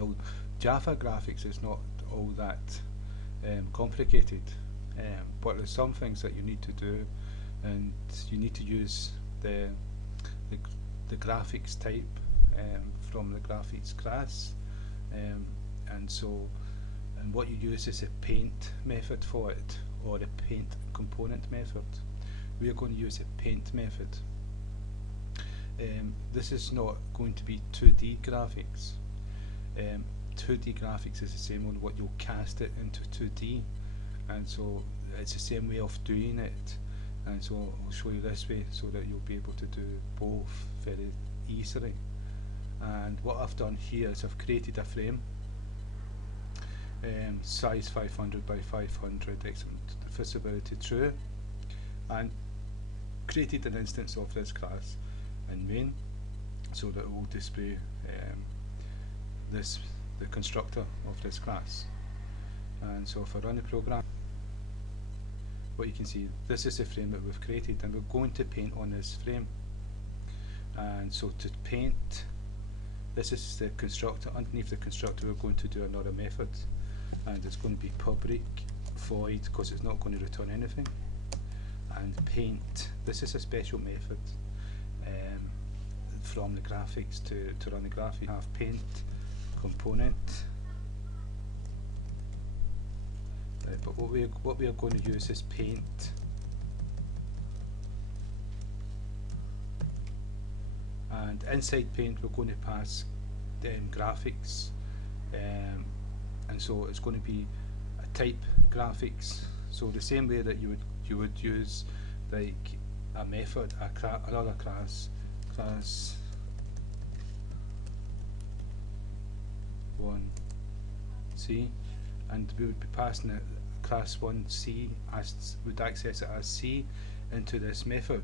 Now, Java graphics is not all that complicated, but there's some things that you need to do, and you need to use the, the graphics type from the graphics class, and what you use is a paint method for it, or a paint component method. We are going to use a paint method. This is not going to be 2D graphics. 2D graphics is the same on what you'll cast it into 2D, and so it's the same way of doing it, and so I'll show you this way so that you'll be able to do both very easily. And what I've done here is I've created a frame, size 500 by 500, excellent visibility true, and created an instance of this class in main so that it will display the constructor of this class. And so if I run the program, what you can see, this is the frame that we've created, and we're going to paint on this frame. And so to paint, this is the constructor. Underneath the constructor we're going to do another method, and it's going to be public void because it's not going to return anything. And paint, this is a special method from the graphics to run the graphic. You have paint component, but what we are going to use is paint, and inside paint we're going to pass graphics, and so it's going to be a type graphics. So the same way that you would use like a method, another class 1C, and we would be passing it class 1C would access it as C into this method,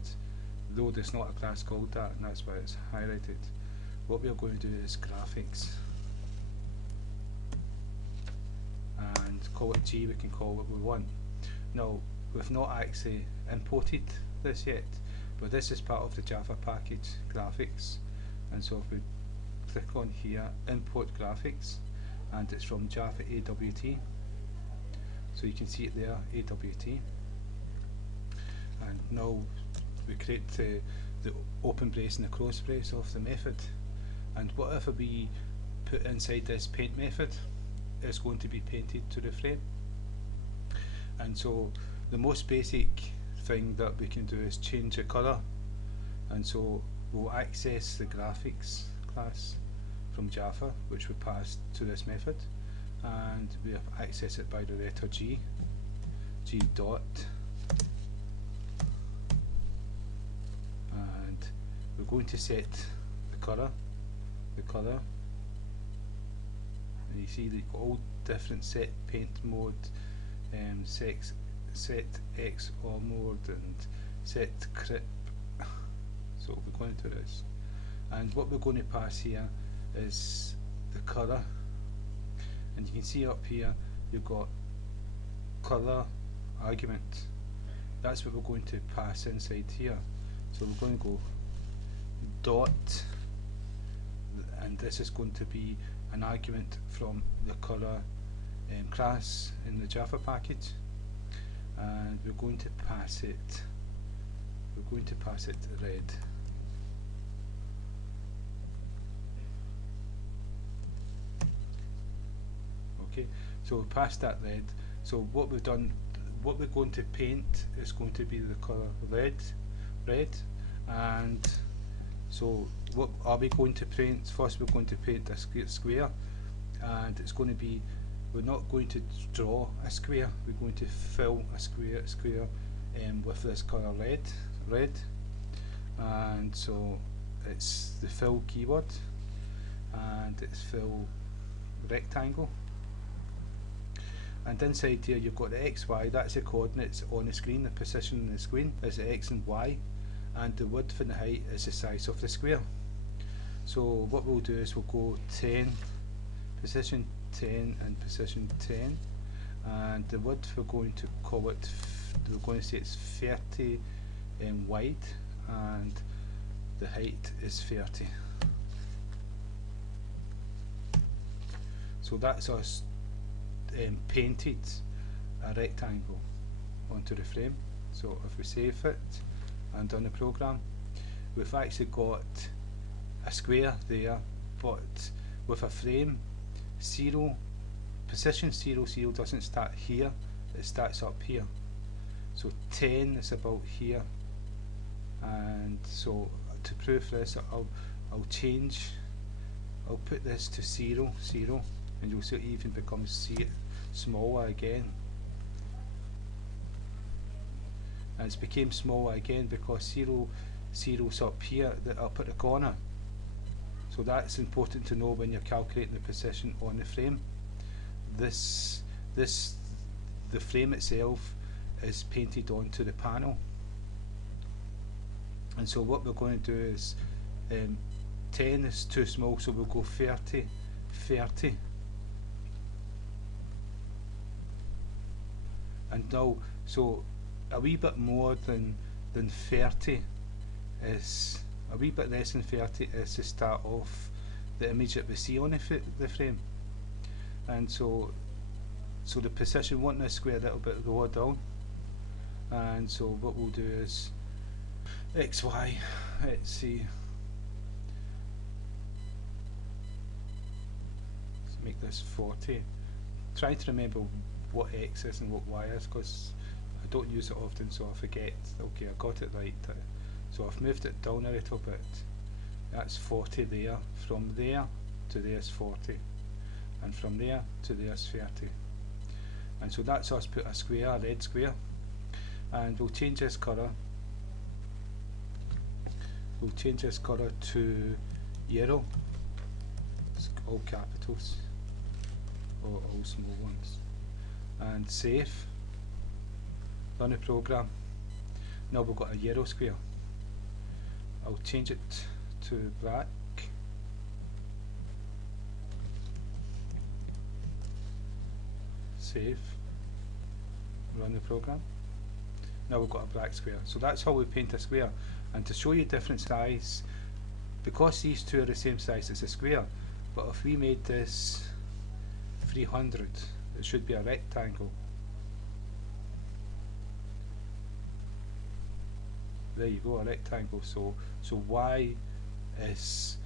though there's not a class called that, and that's why it's highlighted. What we are going to do is graphics, and call it G. We can call what we want. Now, we've not actually imported this yet, but this is part of the Java package graphics, and so if we click on here, import graphics, and it's from Java AWT, so you can see it there, AWT. And now we create the open brace and the close brace of the method, and whatever we put inside this paint method is going to be painted to the frame. And so the most basic thing that we can do is change the colour, and so we'll access the graphics class from Java, which we pass to this method, and we access it by the letter G dot, and we're going to set the colour, and you see the all different set paint mode, set XOR mode, and set crip. So we're going to this, and what we're going to pass here is the colour, and you can see up here you've got colour argument. That's what we're going to pass inside here. So we're going to go dot, and this is going to be an argument from the colour class in the Java package, and we're going to pass it red. Okay, so we passed that red. So what we've done, what we're going to paint is going to be the colour red, and so what are we going to paint? First we're going to paint a square, and it's going to be, we're not going to draw a square, we're going to fill a square with this colour red, and so it's the fill keyword, and it's fill rectangle. And inside here you've got the X, Y, that's the coordinates on the screen, the position on the screen is the X and Y, and the width and the height is the size of the square. So what we'll do is we'll go 10, position 10 and position 10, and the width we're going to call it, we're going to say it's 30 wide, and the height is 30. So that's us painted a rectangle onto the frame. So if we save it and run the program, we've actually got a square there, but with a frame. Position 0, 0 doesn't start here, it starts up here. So 10 is about here, and so to prove this, I'll put this to 0, 0, and you'll see it even becomes smaller again. And it's became smaller again because 0, 0's up here, up at the corner. So that's important to know when you're calculating the position on the frame. The frame itself is painted onto the panel. And so what we're going to do is 10 is too small, so we'll go 30, 30. And now, so a wee bit more than 30 is, a wee bit less than 30 is the start of the image that we see on the frame. And so the position, wanting this square a little bit lower down, and so what we'll do is X, Y, let's see, let's make this 40. Try to remember what X is and what Y is, because I don't use it often, so I forget. Okay, I got it right. So I've moved it down a little bit. That's 40 there. From there to there's 40. And from there to there's 30. And so that's us put a square, a red square. And we'll change this colour. We'll change this colour to yellow. It's all capitals. Or all small ones. And save. Run the program. Now we've got a yellow square. I'll change it to black. Save. Run the program. Now we've got a black square. So that's how we paint a square. And to show you different size, because these two are the same size as a square, but if we made this 300, it should be a rectangle. There you go, a rectangle. So Y is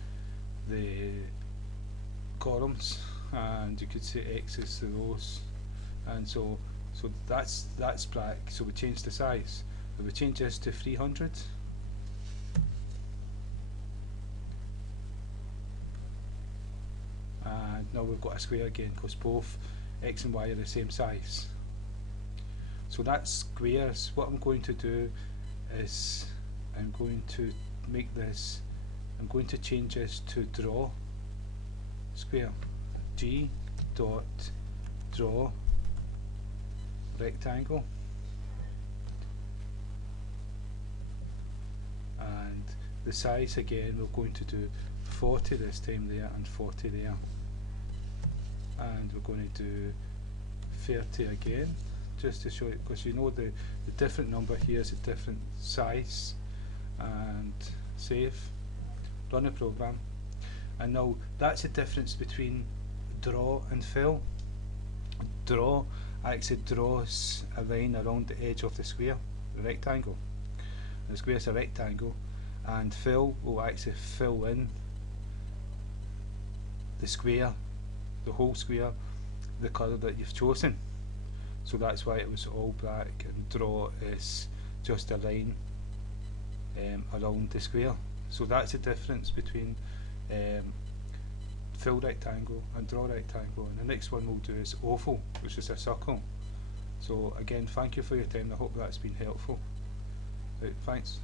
the columns, and you could say X is the rows, and so that's black. So we change the size. If we change this to 300, and now we've got a square again, because both X and Y are the same size. So that's squares. What I'm going to do is I'm going to make this, I'm going to change this to draw square. G dot draw rectangle, and the size again we're going to do 40 this time there and 40 there, and we're going to do 30 again, just to show it, because you know the different number here is a different size. And save, run the program, and now that's the difference between draw and fill. Draw actually draws a line around the edge of the square, the rectangle. The square is a rectangle, and fill will actually fill in the square, the whole square, the colour that you've chosen. So that's why it was all black, and draw is just a line around the square. So that's the difference between fill rectangle and draw rectangle. And the next one we'll do is oval, which is a circle. So again, thank you for your time. I hope that's been helpful. Right, thanks.